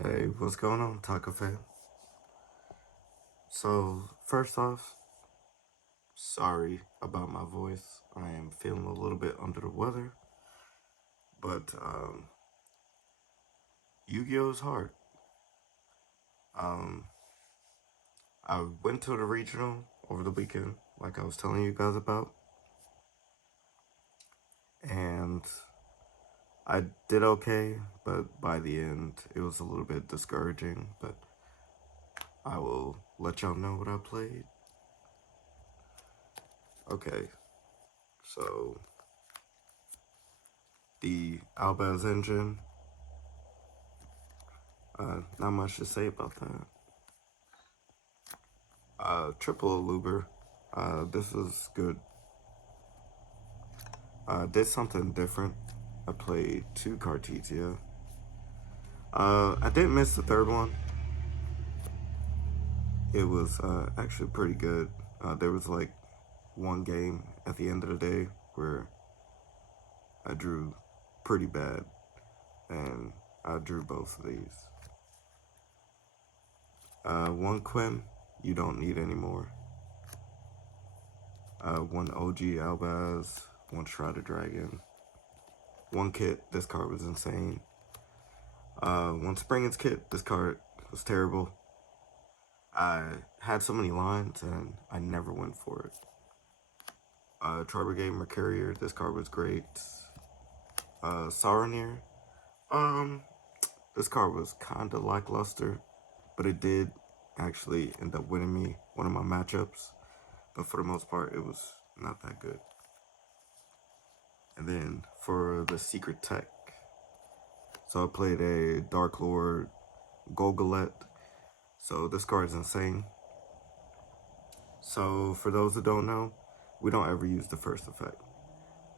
Hey, what's going on, Taco Fan? So, first off, sorry about my voice. I am feeling a little bit under the weather, but Yu-Gi-Oh is hard. Um, I went to the regional over the weekend, like I was telling you guys about, and I did okay, but by the end, it was a little bit discouraging. But I will let y'all know what I played. Okay, so the Albaz engine. Not much to say about that. Triple Aluber. This is good. Did something different. I played two Cartesia. I didn't miss the third one. It was actually pretty good. There was like one game at the end of the day where I drew pretty bad, and I drew both of these. One Quim, you don't need anymore. One OG Albaz, one Shrouded Dragon. One kit, this card was insane. One Springen's kit, this card was terrible. I had so many lines and I never went for it. Tri-Brigade Mercurier, this card was great. Saronir, um, this card was kinda lackluster, but it did actually end up winning me one of my matchups. But for the most part, it was not that good. And then for the secret tech, so I played a Dark Lord Golgolet. So this card is insane. So for those that don't know, we don't ever use the first effect.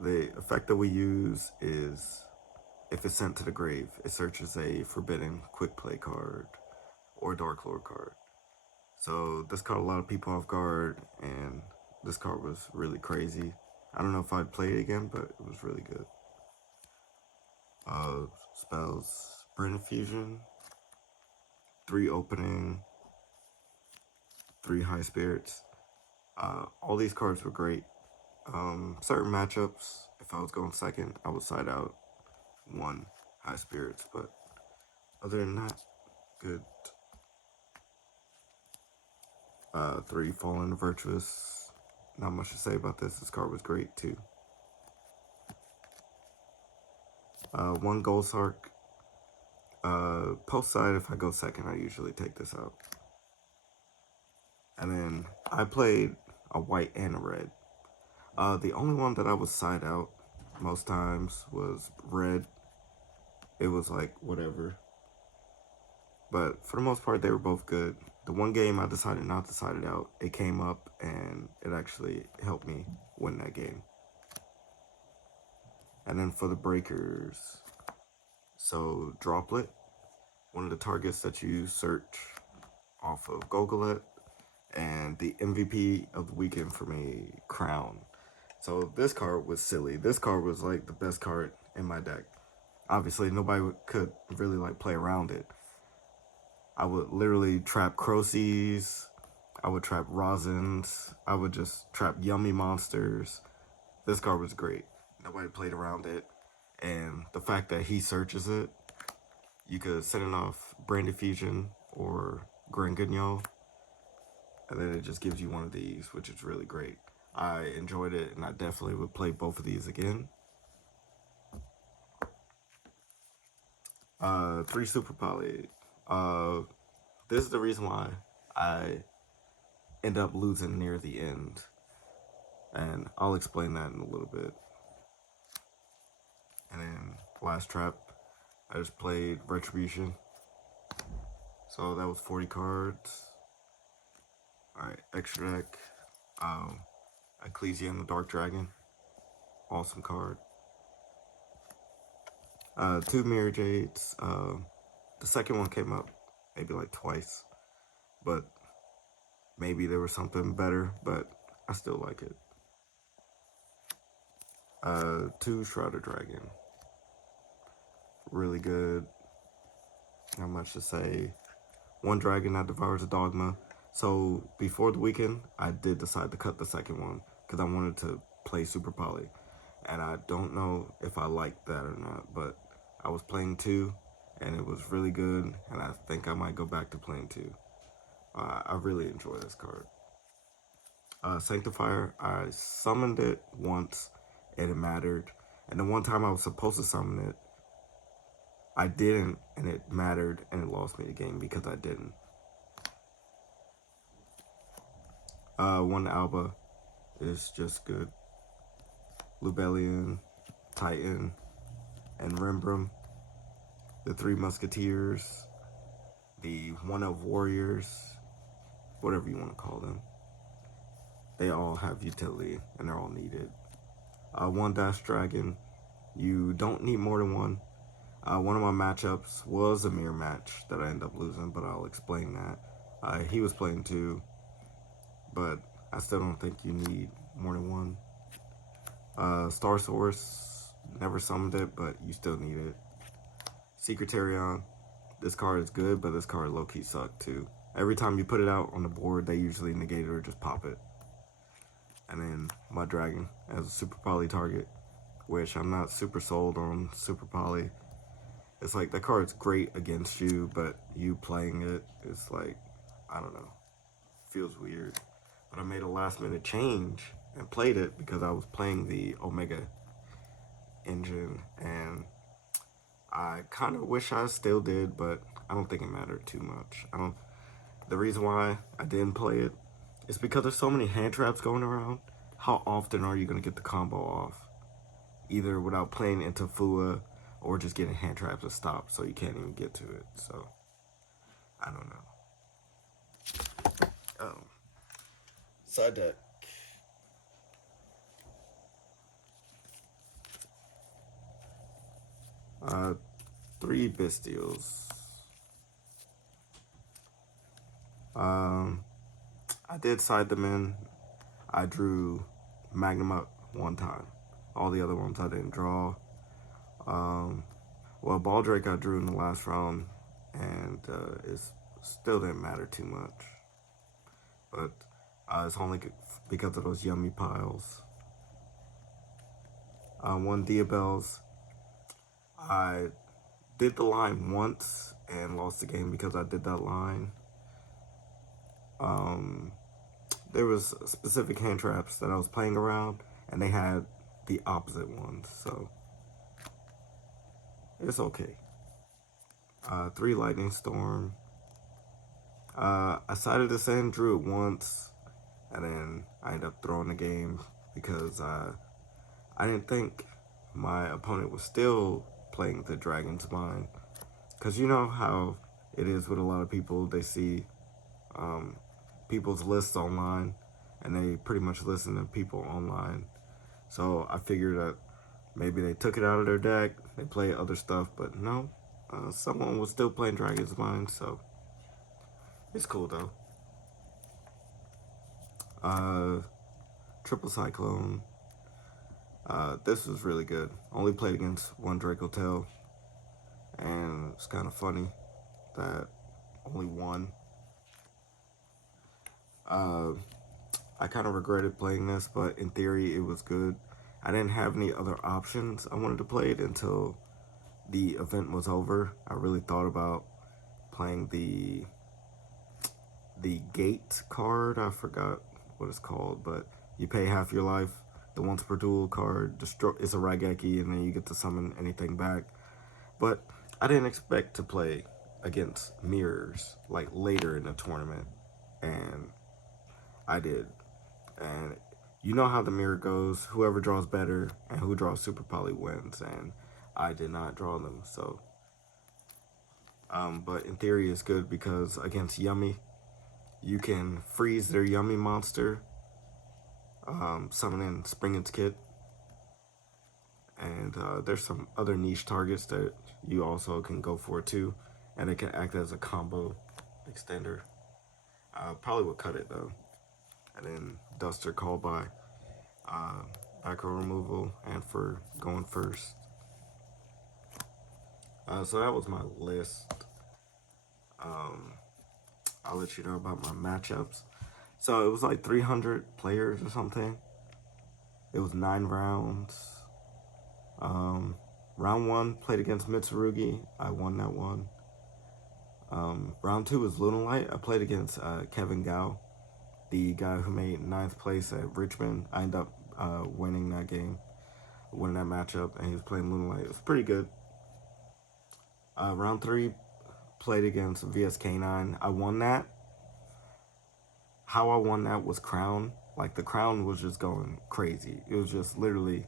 The effect that we use is if it's sent to the grave, it searches a forbidden quick play card or Dark Lord card. So this caught a lot of people off guard, and this card was really crazy. I don't know if I'd play it again, but it was really good. Spells Brain Infusion, 3 opening, 3 high spirits. All these cards were great. Certain matchups, if I was going second, I would side out 1 high spirits, but other than that, good. 3 fallen virtuous. Not much to say about this. This card was great too. 1 gold sark. Post side, if I go second, I usually take this out. And then I played a white and a red. The only one that I would side out most times was red. It was like whatever. But for the most part, they were both good. The one game I decided not to side it out, it came up and it actually helped me win that game. And then for the breakers, so Droplet, one of the targets that you search off of Gogolet, and the MVP of the weekend for me, Crown. So this card was silly. This card was like the best card in my deck. Obviously, nobody could really like play around it. I would literally trap Crocies. I would trap Rosins. I would just trap yummy monsters. This card was great. Nobody played around it. And the fact that he searches it, you could send it off Brand Fusion or Grand Guignol, and then it just gives you one of these, which is really great. I enjoyed it, and I definitely would play both of these again. 3 Super Poly. This is the reason why I end up losing near the end, and I'll explain that in a little bit. And then last trap, I just played Retribution. So that was 40 cards. Alright, extra deck. Ecclesia and the Dark Dragon. Awesome card. 2 Mirror Jades. The second one came up maybe like twice, but maybe there was something better, but I still like it. 2 Shrouded Dragon. Really good. Not have much to say. One dragon that devours a dogma. So before the weekend, I did decide to cut the second one because I wanted to play Super Poly, and I don't know if I liked that or not. But I was playing two, and it was really good, and I think I might go back to playing two. I really enjoy this card. Sanctifier, I summoned it once, and it mattered. And the one time I was supposed to summon it, I didn't, and it mattered, and it lost me the game because I didn't. One Alba is just good. Lubellion, Titan, and Rembrandt, the Three Musketeers, the One of Warriors, whatever you want to call them. They all have utility and they're all needed. One Dash Dragon, you don't need more than one. One of my matchups was a mirror match that I ended up losing, but I'll explain that. He was playing two, but I still don't think you need more than one. Star Source, never summoned it, but you still need it. Secretarion, this card is good, but this card low-key sucked too. Every time you put it out on the board, they usually negate it or just pop it. And then my dragon as a super poly target, which I'm not super sold on super poly. It's like that card's great against you, but you playing it is like, I don't know, feels weird. But I made a last minute change and played it because I was playing the Omega engine, and I kind of wish I still did, but I don't think it mattered too much. I don't. The reason why I didn't play it is because there's so many hand traps going around. How often are you gonna get the combo off? Either without playing into Fua or just getting hand traps to stop, so you can't even get to it. So I don't know. Side deck. Three Bestials. I did side them in. I drew Magnum up one time. All the other ones I didn't draw. Well, Baldrake I drew in the last round, and it still didn't matter too much. But it's only because of those yummy piles. One Diabells. I did the line once and lost the game because I did that line. There was specific hand traps that I was playing around, and they had the opposite ones, so it's okay. Three Lightning Storm. I sided this in, drew it once, and then I ended up throwing the game because I didn't think my opponent was still playing the Dragon's Mind. Because you know how it is with a lot of people, they see people's lists online, and they pretty much listen to people online. So I figured that maybe they took it out of their deck, they play other stuff, but no, someone was still playing Dragon's Mind, so it's cool though. Triple Cyclone. This was really good. Only played against one Draco Tail, and it's kind of funny that only one. I kind of regretted playing this, but in theory it was good. I didn't have any other options. I wanted to play it until the event was over. I really thought about playing the gate card. I forgot what it's called, but you pay half your life. The once per duel card it's a Raigeki, and then you get to summon anything back. But I didn't expect to play against mirrors like later in the tournament, and I did. And you know how the mirror goes. Whoever draws better and who draws super poly wins, and I did not draw them. So but in theory it's good because against Yummy you can freeze their Yummy monster, summon in Springen's Kit, and there's some other niche targets that you also can go for too, and it can act as a combo extender. Probably would cut it though. And then Duster Call by, back row removal, and for going first. So that was my list. Um, I'll let you know about my matchups. So it was like 300 players or something. It was 9 rounds. Um, Round one played against Mitsurugi. I won that one. Round two was Lunalight. I played against Kevin Gao, the guy who made ninth place at Richmond. I ended up winning that game, winning that matchup, and he was playing Lunalight. It was pretty good. Round three played against VSK9. I won that. How I won that was Crown. Like the Crown was just going crazy. It was just literally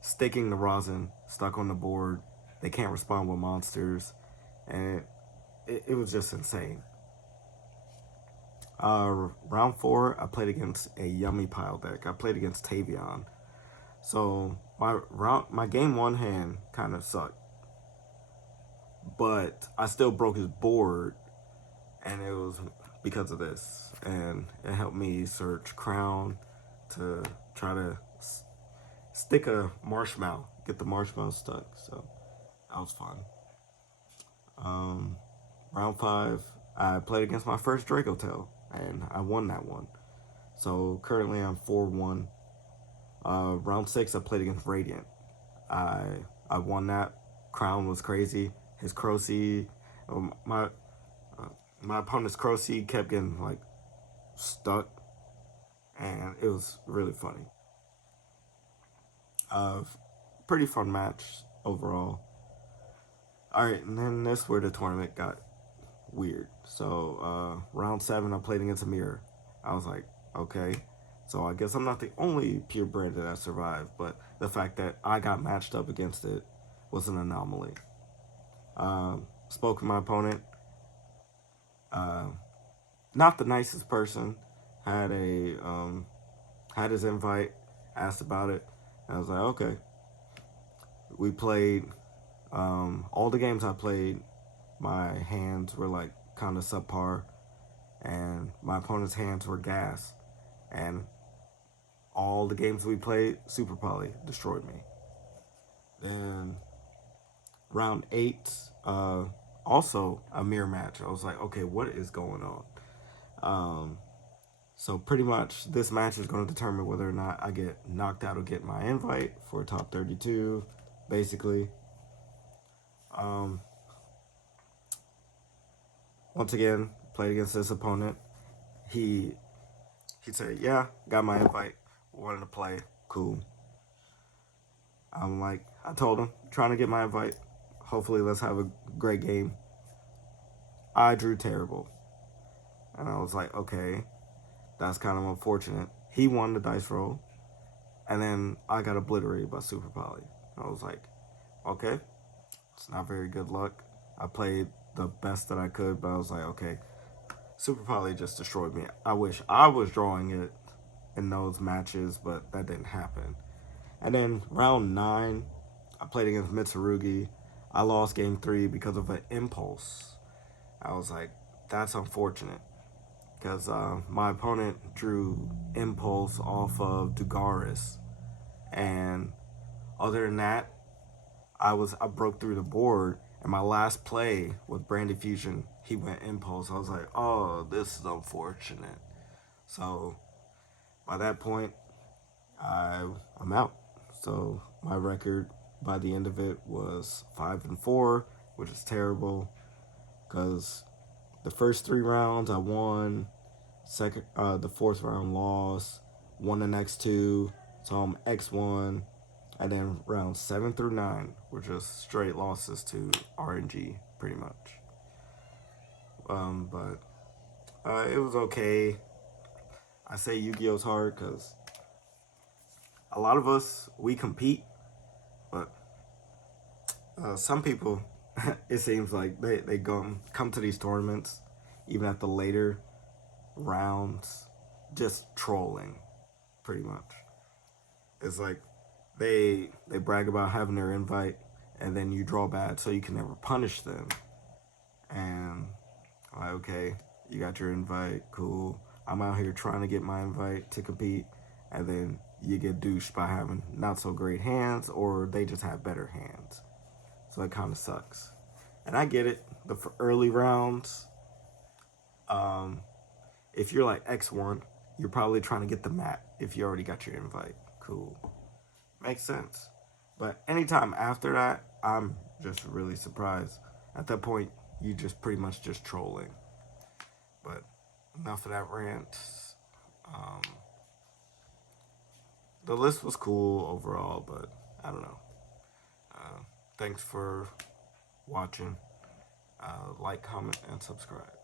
sticking the rosin stuck on the board. They can't respond with monsters, and it was just insane. Round four, I played against a Yummy Pile deck. I played against Tavion. So my game one hand kind of sucked, but I still broke his board, and it was because of this. And it helped me search Crown to try to stick a marshmallow, get the marshmallow stuck. So that was fun. Round five, I played against my first Draco Tail, and I won that one. So currently I'm 4-1. Round six, I played against Radiant. I I won that. Crown was crazy. His Crocy, my my opponent's Crocy kept getting like stuck, and it was really funny. Uh, Pretty fun match overall. All right, and then this where the tournament got weird. So round seven, I played against Amir. I was like, okay, so I guess I'm not the only purebred that survived, but the fact that I got matched up against it was an anomaly. Spoke to my opponent. Uh, Not the nicest person. Had a had his invite. Asked about it. And I was like, okay. We played all the games I played. My hands were like kind of subpar, and my opponent's hands were gas. And all the games we played, Super Poly destroyed me. Then round eight, also a mirror match. I was like, okay, what is going on? Um, so pretty much this match is going to determine whether or not I get knocked out or get my invite for top 32, basically. Um, Once again, played against this opponent. He he said, yeah, got my invite, wanted to play, cool. I told him, trying to get my invite. Hopefully, let's have a great game. I drew terrible. And I was like, okay, that's kind of unfortunate. He won the dice roll, and then I got obliterated by Super Poly. I was like, okay, it's not very good luck. I played the best that I could, but I was like, okay, Super Poly just destroyed me. I wish I was drawing it in those matches, but that didn't happen. And then round nine, I played against Mitsurugi. I lost game three because of an impulse. I was like, that's unfortunate because my opponent drew impulse off of Dugaris, and other than that, I broke through the board. And my last play with Brandy Fusion, he went impulse. I was like, oh, this is unfortunate. So by that point, I'm out. So my record by the end of it was 5-4, which is terrible because the first 3 rounds I won. The fourth round lost. Won the next two, so I'm X1. And then rounds 7 through 9 were just straight losses to RNG, pretty much. But it was okay. I say Yu-Gi-Oh's hard because a lot of us we compete, but some people it seems like they come to these tournaments even at the later rounds just trolling, pretty much. It's like they brag about having their invite, and then you draw bad, so you can never punish them. And like, okay, you got your invite, cool. I'm out here trying to get my invite to compete, and then you get douched by having not so great hands, or they just have better hands. So it kind of sucks. And I get it. The early rounds, Um, if you're like X1, you're probably trying to get the map if you already got your invite. Cool. Makes sense. But anytime after that, I'm just really surprised. At that point, you just pretty much just trolling. But enough of that rant. Um, the list was cool overall, but I don't know. Uh, Thanks for watching. Like, comment, and subscribe.